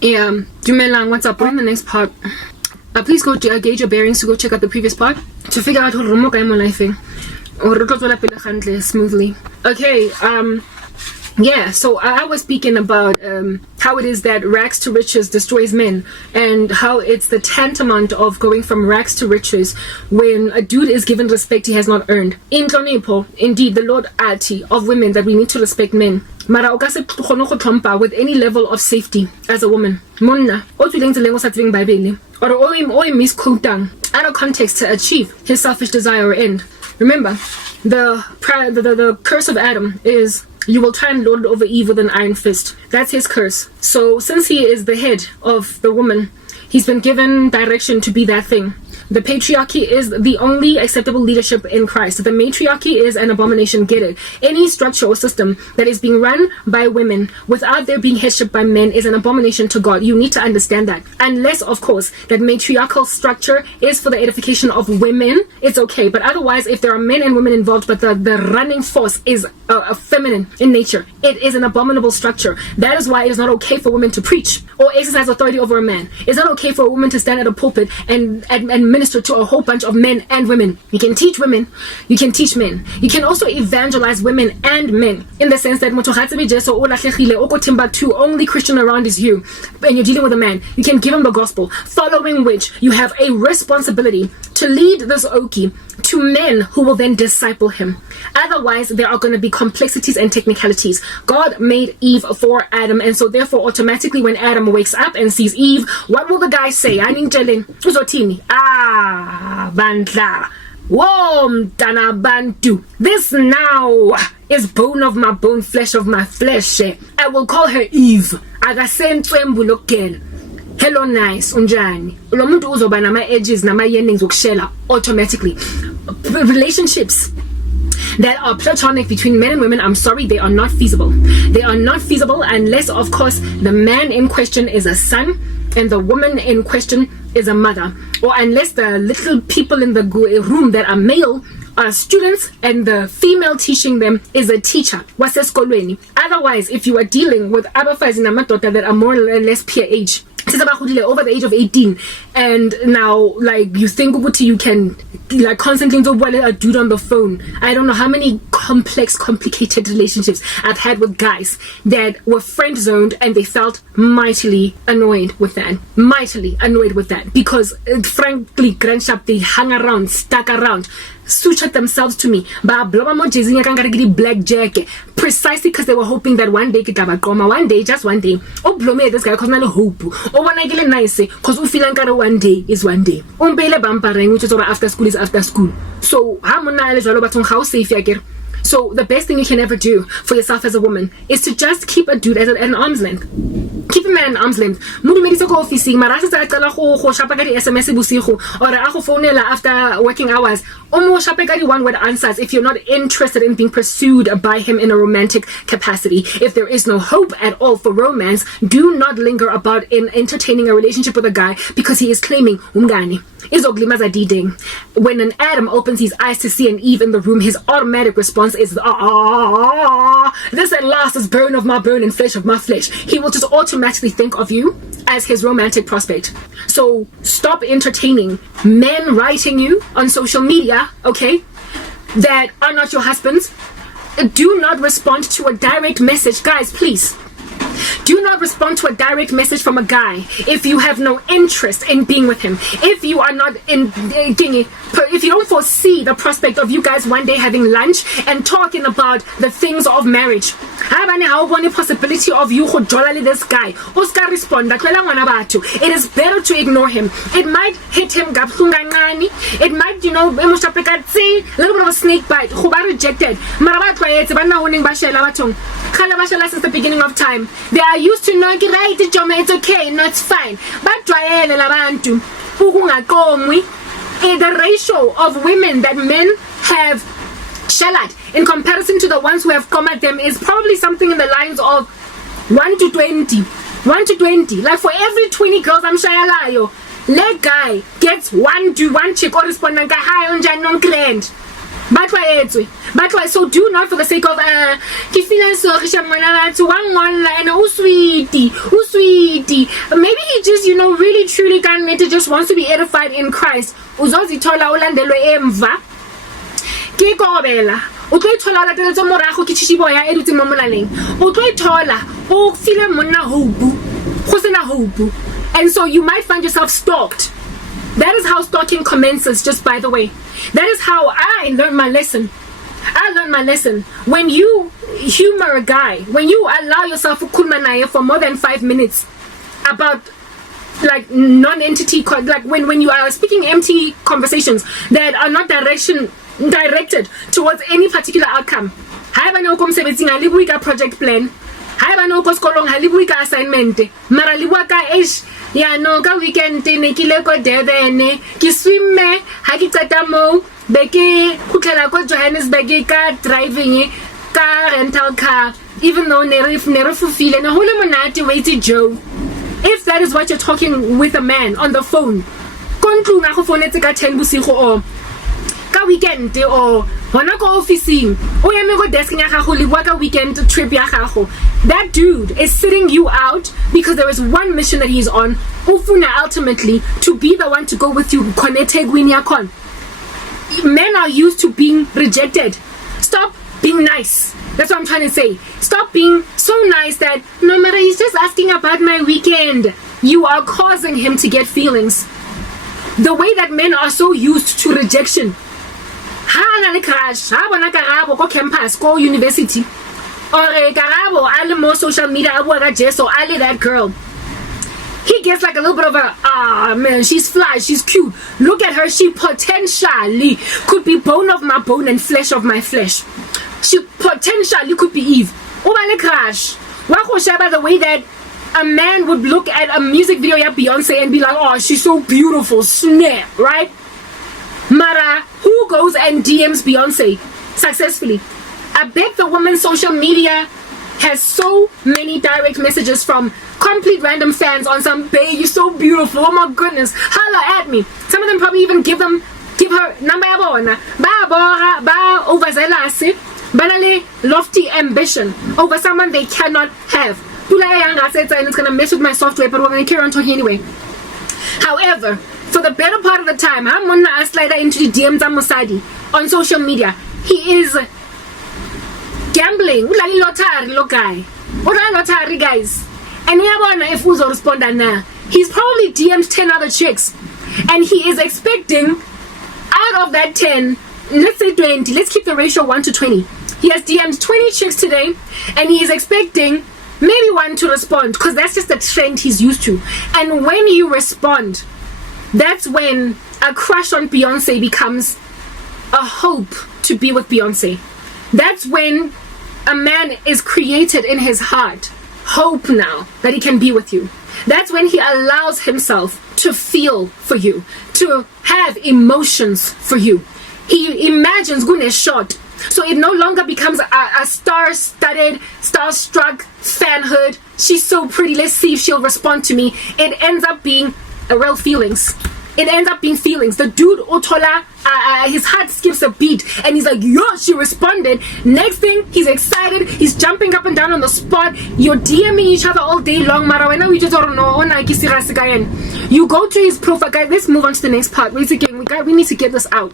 Yeah, dumelang, what's up? We're in the next part. Please go to gauge your bearings to go check out the previous part to figure out or smoothly. Okay, yeah, so I was speaking about how it is that rags to riches destroys men, and how it's the tantamount of going from rags to riches when a dude is given respect he has not earned. In Tlonipo, indeed, the Lord Ati of women that we need to respect men. Mara o ka se kgone go tlhompha with any level of safety as a woman. Monna, o tswileng tseleng o sa tsebeng Bible, or o misquotang out of context to achieve his selfish desire or end. Remember, the curse of Adam is you will try and lord over Eve with an iron fist. That's his curse. So since he is the head of the woman, he's been given direction to be that thing. The patriarchy is the only acceptable leadership in Christ. The matriarchy is an abomination. Get it? Any structure or system that is being run by women without there being headship by men is an abomination to God. You need to understand that. Unless, of course, that matriarchal structure is for the edification of women, it's okay. But otherwise, if there are men and women involved, but the running force is feminine in nature, it is an abominable structure. That is why it is not okay for women to preach or exercise authority over a man. It's not okay for a woman to stand at a pulpit and minister to a whole bunch of men and women. You can teach women, you can teach men. You can also evangelize women and men, in the sense that only Christian around is you, and you're dealing with a man. You can give him the gospel, following which you have a responsibility to lead this okie to men who will then disciple him. Otherwise, there are going to be complexities and technicalities. God made Eve for Adam, and so therefore automatically when Adam wakes up and sees Eve, what will the guy say? Bandla. Whoa, mtana bantu. This now is bone of my bone, flesh of my flesh. I will call her Eve. Hello, nice, unjani. Lo muntu uzoba nama edges, nama endings ukushela automatically. Relationships that are platonic between men and women, I'm sorry, they are not feasible. They are not feasible unless, of course, the man in question is a son and the woman in question is a mother, or unless the little people in the room that are male are students and the female teaching them is a teacher. Otherwise, if you are dealing with abafazi namadota that are more or less peer age, over the age of 18, and now like you think you can like constantly a dude on the phone. I don't know how many complicated relationships I've had with guys that were friend zoned and they felt mightily annoyed with that because frankly grandship they hung around, stuck around, sutured themselves to me black jacket precisely because they were hoping that one day just one day this guy cause hope when I get nice cause we feel like one day is one day which is after school is after school. So how safe you get. So the best thing you can ever do for yourself as a woman is to just keep a dude at an arm's length. Keep him at an arm's length. After working hours, one word answers if you're not interested in being pursued by him in a romantic capacity. If there is no hope at all for romance, do not linger about in entertaining a relationship with a guy because he is claiming umgani. When an Adam opens his eyes to see an Eve in the room, his automatic response is this at last is bone of my bone and flesh of my flesh. He will just automatically think of you as his romantic prospect. So stop entertaining men writing you on social media, okay, that are not your husbands. Do not respond to a direct message, guys, please. Do not respond to a direct message from a guy if you have no interest in being with him. If you are not if you don't foresee the prospect of you guys one day having lunch and talking about the things of marriage. How possibility of you this guy? Respond. It is better to ignore him. It might hit him. It might, a little bit of a snake bite. Rejected. Since the beginning of time. They are used to knowing it's okay, no, it's fine. But the ratio of women that men have shellared in comparison to the ones who have come at them is probably something in the lines of 1 to 20. 1 to 20. Like for every 20 girls I'm that guy gets one chick or respond hi on grand. So do not for the sake of ke feel so sweetie. Maybe he just, really truly just wants to be edified in Christ. Uzozithola ulandelwe emva. Ke kobela. O tlo ithola la tletso morago ke tshiboya e dutse mo molaleng. O tlo ithola o feel monna hope. Go sena hope. And so you might find yourself stalked. That is how stalking commences, just by the way. That is how I learned my lesson. When you humor a guy, when you allow yourself to kulmanaye for more than 5 minutes about like non-entity, like when you are speaking empty conversations that are not directed towards any particular outcome. Ha ba no ko msebetsing a le bua ka project plan. Ha ba no ko skolong ha le bua ka assignment. Mara le bua ka ya no ka weekend ne ke le ko Durban ke swimme ha ke qeta mo be ke khutlela ko Johannesburg ka driving ka rental car, even though ne re fufile na hole monate wait Joe. If that is what you're talking with a man on the phone, kontlung a go fonetse ka 10 bosigo o ka weekend o hona ko officing o eme go desk ya gago le bua ka weekend trip ya gago, that dude is sitting you out because there is one mission that he's on, ufuna ultimately to be the one to go with you. Men are used to being rejected. Stop being nice. That's what I'm trying to say. Stop being so nice that no matter, he's just asking about my weekend. You are causing him to get feelings. The way that men are so used to rejection. Ha na le crush, ha bona karabo ko campus, ko university. Or karabo ale mo social media a bua ka Jeso, ale that girl. He gets like a little bit of a, man, she's fly, she's cute. Look at her, she potentially could be bone of my bone and flesh of my flesh. She potentially could be Eve. Obale crash. Wako shaba the way that a man would look at a music video of Beyonce and be like, oh, she's so beautiful, snap, right? Mara, who goes and DMs Beyonce successfully? I bet the woman's social media has so many direct messages from complete random fans on some, babe, you're so beautiful, oh my goodness, holla at me. Some of them probably even give her number yabona ba overzealous, banale lofty ambition over someone they cannot have. And it's gonna mess with my software, but we're gonna carry on talking anyway. However, for the better part of the time, I'm gonna slide into the DMs Musadi on social media. He is gambling. Lottery, guys. And we have if who's respond now. He's probably DM'd 10 other chicks. And he is expecting out of that 10, let's say 20, let's keep the ratio 1 to 20. He has DM'd 20 chicks today, and he is expecting maybe one to respond, because that's just the trend he's used to. And when you respond, that's when a crush on Beyonce becomes a hope to be with Beyonce. That's when a man is created in his heart hope now that he can be with you. That's when he allows himself to feel for you, to have emotions for you. He imagines Gune shot. So it no longer becomes a star-studded, star-struck fanhood. She's so pretty, let's see if she'll respond to me. It ends up being real feelings. It ends up being feelings. The dude, Otola, his heart skips a beat, and he's like, yo, she responded. Next thing, he's excited. He's jumping up and down on the spot. You're DMing each other all day long. We just don't know. You go to his profile. Guys, let's move on to the next part. We need to get this out.